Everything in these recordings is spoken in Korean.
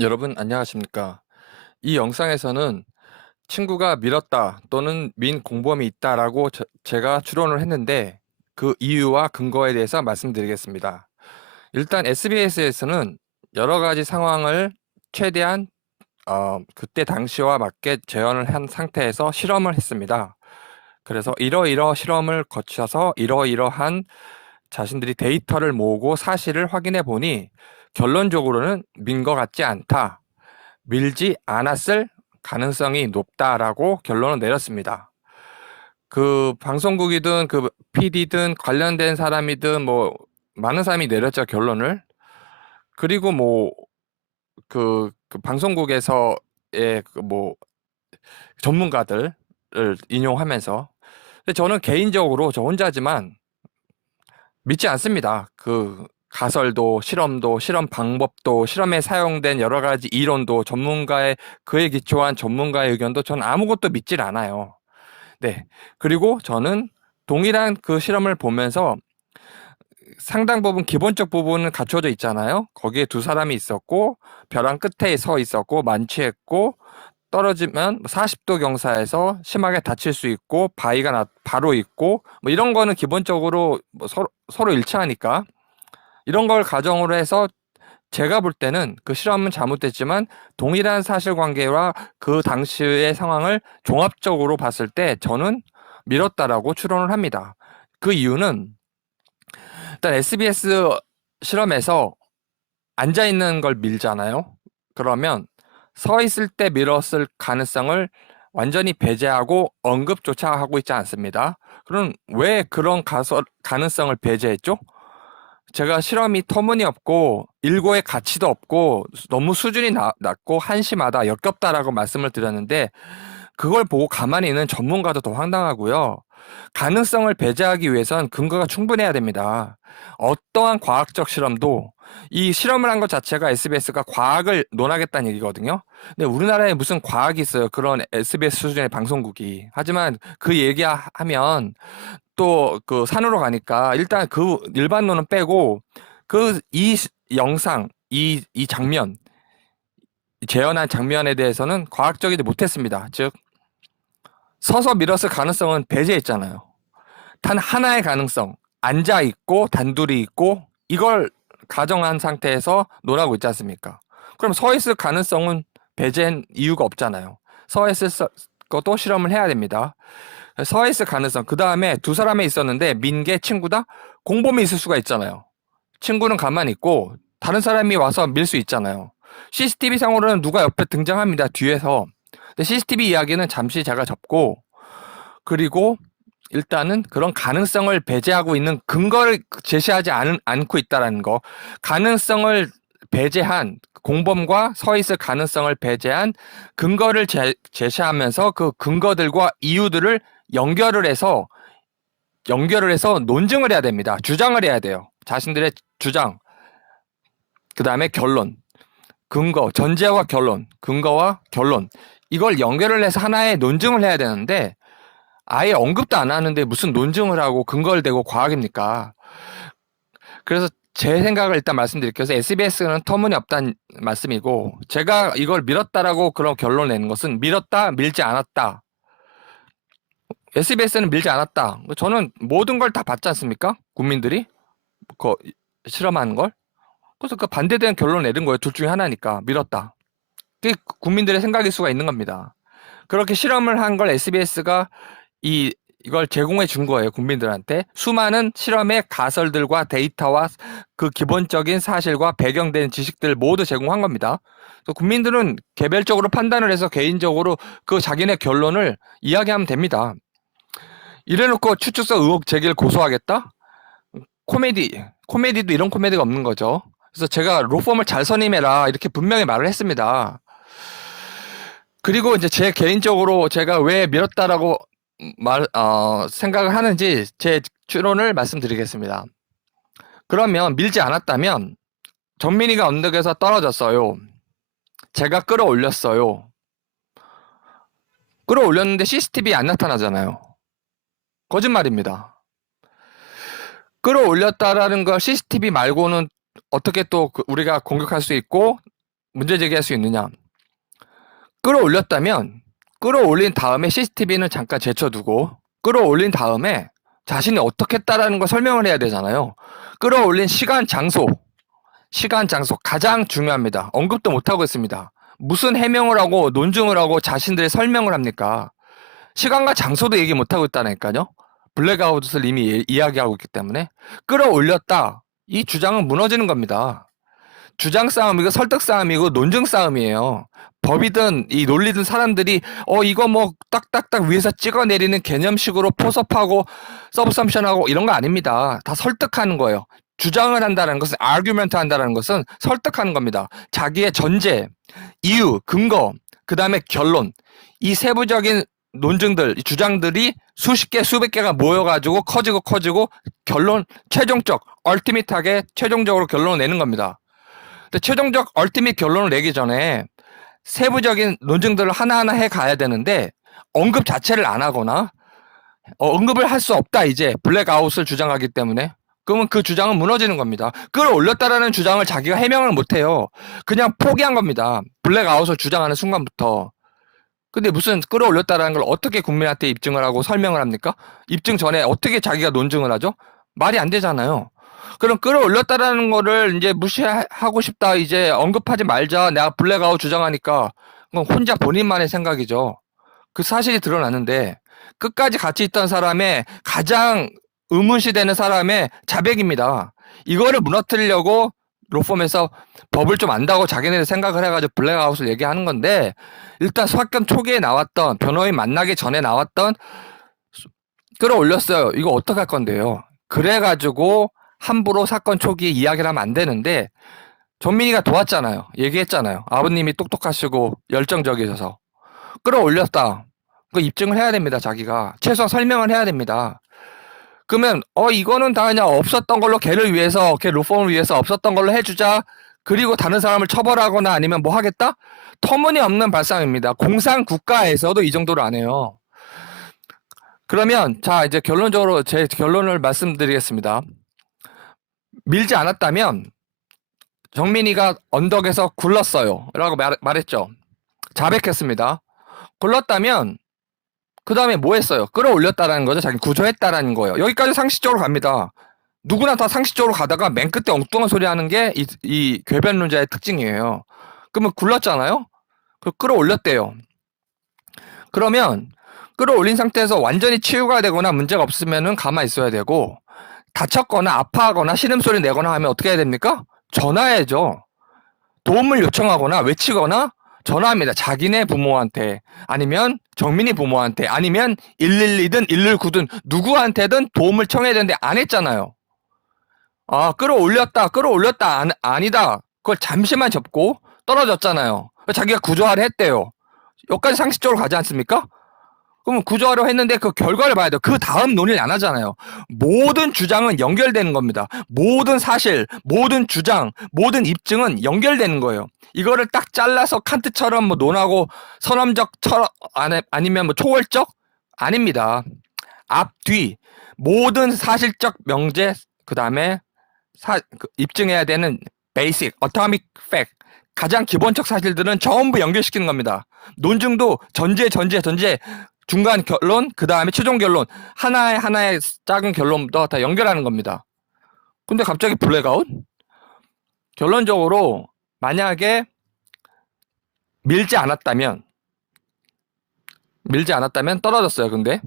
여러분 안녕하십니까? 이 영상에서는 친구가 밀었다 또는 민 공범이 있다라고 제가 추론을 했는데 그 이유와 근거에 대해서 말씀드리겠습니다. 일단 SBS에서는 여러 가지 상황을 최대한 그때 당시와 맞게 재현을 한 상태에서 실험을 했습니다. 그래서 이러이러 실험을 거쳐서 이러이러한 자신들이 데이터를 모으고 사실을 확인해 보니 결론적으로는 민 것 같지 않다. 밀지 않았을 가능성이 높다라고 결론을 내렸습니다. 그 방송국이든 그 PD든 관련된 사람이든 뭐 많은 사람이 내렸죠, 결론을. 그리고 뭐 그 방송국에서의 그 뭐 전문가들을 인용하면서. 근데 저는 개인적으로 저 혼자지만 믿지 않습니다. 그 가설도 실험도 실험 방법도 실험에 사용된 여러 가지 이론도 전문가의 그에 기초한 전문가의 의견도 저는 아무것도 믿질 않아요. 네. 그리고 저는 동일한 그 실험을 보면서 상당 부분 기본적 부분은 갖춰져 있잖아요. 거기에 두 사람이 있었고 벼랑 끝에 서 있었고 만취했고 떨어지면 40도 경사에서 심하게 다칠 수 있고 바위가 바로 있고 뭐 이런 거는 기본적으로 뭐 서로 일치하니까 이런 걸 가정으로 해서 제가 볼 때는 그 실험은 잘못됐지만 동일한 사실관계와 그 당시의 상황을 종합적으로 봤을 때 저는 밀었다라고 추론을 합니다. 그 이유는 일단 SBS 실험에서 앉아 있는 걸 밀잖아요. 그러면 서 있을 때 밀었을 가능성을 완전히 배제하고 언급조차 하고 있지 않습니다. 그럼 왜 그런 가능성을 배제했죠? 제가 실험이 터무니없고 일고의 가치도 없고 너무 수준이 낮고 한심하다, 역겹다라고 말씀을 드렸는데 그걸 보고 가만히 있는 전문가도 더 황당하고요. 가능성을 배제하기 위해선 근거가 충분해야 됩니다. 어떠한 과학적 실험도 이 실험을 한 것 자체가 SBS가 과학을 논하겠다는 얘기거든요. 근데 우리나라에 무슨 과학이 있어요. 그런 SBS 수준의 방송국이. 하지만 그 얘기하면 또 그 산으로 가니까 일단 그 일반론은 빼고 그 이 영상, 이 장면, 재현한 장면에 대해서는 과학적이지 못했습니다. 즉 서서 밀었을 가능성은 배제했잖아요. 단 하나의 가능성, 앉아 있고 단둘이 있고 이걸 가정한 상태에서 논하고 있지 않습니까? 그럼 서 있을 가능성은 배제한 이유가 없잖아요. 서 있을 것도 실험을 해야 됩니다. 서 있을 가능성, 그 다음에 두 사람이 있었는데 민계 친구다? 공범이 있을 수가 있잖아요. 친구는 가만히 있고 다른 사람이 와서 밀 수 있잖아요. CCTV 상으로는 누가 옆에 등장합니다. 뒤에서. 근데 CCTV 이야기는 잠시 제가 접고 그리고 일단은 그런 가능성을 배제하고 있는 근거를 제시하지 않고 있다라는 거. 가능성을 배제한 공범과 서 있을 가능성을 배제한 근거를 제시하면서 그 근거들과 이유들을 연결을 해서 논증을 해야 됩니다. 주장을 해야 돼요. 자신들의 주장, 그 다음에 결론, 근거, 전제와 결론, 근거와 결론. 이걸 연결을 해서 하나의 논증을 해야 되는데 아예 언급도 안 하는데 무슨 논증을 하고 근거를 대고 과학입니까? 그래서 제 생각을 일단 말씀드릴게요. 그래서 SBS는 터무니없다는 말씀이고 제가 이걸 밀었다라고 그런 결론을 내는 것은 밀었다, 밀지 않았다. SBS는 밀지 않았다. 저는 모든 걸 다 봤지 않습니까? 국민들이 그 실험하는 걸. 그래서 그 반대되는 결론을 내린 거예요. 둘 중에 하나니까 밀었다. 그게 국민들의 생각일 수가 있는 겁니다. 그렇게 실험을 한 걸 SBS가 이걸 제공해 준 거예요, 국민들한테. 수많은 실험의 가설들과 데이터와 그 기본적인 사실과 배경된 지식들 모두 제공한 겁니다. 그래서 국민들은 개별적으로 판단을 해서 개인적으로 그 자기네 결론을 이야기하면 됩니다. 이래놓고 추측성 의혹 제기를 고소하겠다? 코미디도 이런 코미디가 없는 거죠. 그래서 제가 로펌을 잘 선임해라 이렇게 분명히 말을 했습니다. 그리고 이제 제 개인적으로 제가 왜 밀었다라고 생각을 하는지 제 추론을 말씀드리겠습니다. 그러면 밀지 않았다면 전민이가 언덕에서 떨어졌어요. 제가 끌어올렸어요. 끌어올렸는데 CCTV에 안 나타나잖아요. 거짓말입니다. 끌어올렸다라는 걸 CCTV 말고는 어떻게 또 우리가 공격할 수 있고 문제 제기할 수 있느냐? 끌어올렸다면 끌어올린 다음에 CCTV는 잠깐 제쳐두고 끌어올린 다음에 자신이 어떻게 했다라는 걸 설명을 해야 되잖아요. 끌어올린 시간, 장소 가장 중요합니다. 언급도 못하고 있습니다. 무슨 해명을 하고 논증을 하고 자신들의 설명을 합니까? 시간과 장소도 얘기 못하고 있다니까요. 블랙아웃을 이미 이야기하고 있기 때문에 끌어올렸다. 이 주장은 무너지는 겁니다. 주장 싸움이고 설득 싸움이고 논증 싸움이에요. 법이든 이 논리든 사람들이 이거 뭐 딱딱딱 위에서 찍어내리는 개념식으로 포섭하고 서브섬션하고 이런 거 아닙니다. 다 설득하는 거예요. 주장을 한다는 것은 아규먼트 한다는 것은 설득하는 겁니다. 자기의 전제, 이유, 근거, 그 다음에 결론, 이 세부적인 논증들, 주장들이 수십 개, 수백 개가 모여가지고 커지고 결론, 최종적, 얼티밋하게 최종적으로 결론을 내는 겁니다. 근데 최종적 얼티밋 결론을 내기 전에 세부적인 논증들을 하나하나 해 가야 되는데 언급 자체를 안 하거나 언급을 할 수 없다 이제 블랙아웃을 주장하기 때문에 그러면 그 주장은 무너지는 겁니다. 끌어올렸다라는 주장을 자기가 해명을 못해요. 그냥 포기한 겁니다. 블랙아웃을 주장하는 순간부터. 근데 무슨 끌어올렸다라는 걸 어떻게 국민한테 입증을 하고 설명을 합니까? 입증 전에 어떻게 자기가 논증을 하죠? 말이 안 되잖아요. 그럼 끌어올렸다라는 거를 이제 무시하고 싶다, 이제 언급하지 말자, 내가 블랙아웃 주장하니까, 그건 혼자 본인만의 생각이죠. 그 사실이 드러났는데, 끝까지 같이 있던 사람의 가장 의문시되는 사람의 자백입니다. 이거를 무너뜨리려고 로펌에서 법을 좀 안다고 자기네들 생각을 해가지고 블랙아웃을 얘기하는 건데, 일단 사건 초기에 나왔던, 변호인 만나기 전에 나왔던, 끌어올렸어요. 이거 어떡할 건데요? 그래가지고, 함부로 사건 초기에 이야기를 하면 안 되는데 전민이가 도왔잖아요. 얘기했잖아요. 아버님이 똑똑하시고 열정적이셔서 끌어올렸다. 그 입증을 해야 됩니다. 자기가 최소한 설명을 해야 됩니다. 그러면 이거는 다 그냥 없었던 걸로 걔를 위해서, 걔 로펌을 위해서 없었던 걸로 해주자. 그리고 다른 사람을 처벌하거나 아니면 뭐 하겠다? 터무니없는 발상입니다. 공산 국가에서도 이 정도로 안 해요. 그러면 자 이제 결론적으로 제 결론을 말씀드리겠습니다. 밀지 않았다면 정민이가 언덕에서 굴렀어요 라고 말했죠. 자백했습니다. 굴렀다면 그 다음에 뭐 했어요? 끌어올렸다라는 거죠. 자기 구조했다라는 거예요. 여기까지 상식적으로 갑니다. 누구나 다 상식적으로 가다가 맨 끝에 엉뚱한 소리 하는 게 이 궤변론자의 특징이에요. 그러면 굴렀잖아요. 끌어올렸대요. 그러면 끌어올린 상태에서 완전히 치유가 되거나 문제가 없으면은 가만히 있어야 되고, 다쳤거나 아파하거나 신음소리 내거나 하면 어떻게 해야 됩니까? 전화해야죠. 도움을 요청하거나 외치거나 전화합니다. 자기네 부모한테, 아니면 정민이 부모한테, 아니면 112든 119든 누구한테든 도움을 청해야 되는데 안 했잖아요. 끌어올렸다 아니다. 그걸 잠시만 접고 떨어졌잖아요. 자기가 구조하려 했대요. 여기까지 상식적으로 가지 않습니까? 그럼 구조하려 했는데 그 결과를 봐야 돼요. 그 다음 논의를 안 하잖아요. 모든 주장은 연결되는 겁니다. 모든 사실, 모든 주장, 모든 입증은 연결되는 거예요. 이거를 딱 잘라서 칸트처럼 뭐 논하고 선언적처럼 아니면 뭐 초월적? 아닙니다. 앞, 뒤, 모든 사실적 명제, 그 다음에 입증해야 되는 베이직, 어토미c 팩, 가장 기본적 사실들은 전부 연결시키는 겁니다. 논증도 전제, 중간 결론, 그 다음에 최종 결론, 하나의 작은 결론부터 다 연결하는 겁니다. 근데 갑자기 블랙아웃? 결론적으로 만약에 밀지 않았다면 떨어졌어요. 근데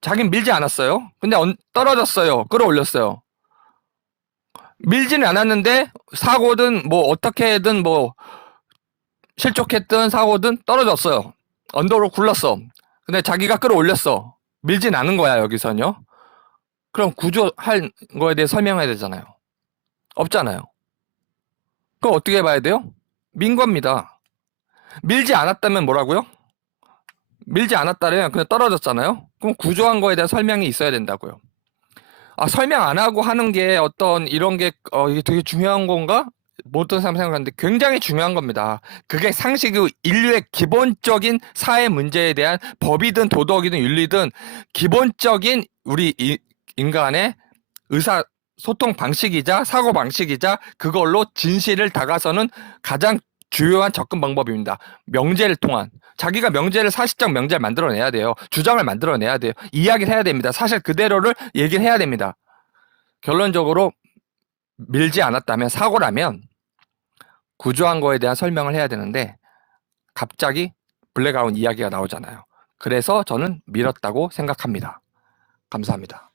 자긴 밀지 않았어요. 근데 떨어졌어요. 끌어올렸어요. 밀지는 않았는데 사고든 뭐 어떻게든 뭐 실족했든 사고든 떨어졌어요. 언덕으로 굴렀어. 근데 자기가 끌어올렸어. 밀진 않은 거야 여기서는요. 그럼 구조할 거에 대해 설명해야 되잖아요. 없잖아요. 그럼 어떻게 봐야 돼요? 민 겁니다. 밀지 않았다면 뭐라고요? 밀지 않았다면 그냥 떨어졌잖아요. 그럼 구조한 거에 대한 설명이 있어야 된다고요. 설명 안 하고 하는 게 어떤 이런 게 이게 되게 중요한 건가? 모든 사람 생각하는데 굉장히 중요한 겁니다. 그게 상식이고 인류의 기본적인 사회 문제에 대한 법이든 도덕이든 윤리든 기본적인 우리 인간의 의사소통 방식이자 사고 방식이자 그걸로 진실을 다가서는 가장 주요한 접근 방법입니다. 명제를 통한 자기가 명제를 사실적 명제를 만들어내야 돼요. 주장을 만들어내야 돼요. 이야기를 해야 됩니다. 사실 그대로를 얘기를 해야 됩니다. 결론적으로 밀지 않았다면 사고라면 구조한 거에 대한 설명을 해야 되는데 갑자기 블랙아웃 이야기가 나오잖아요. 그래서 저는 밀었다고 생각합니다. 감사합니다.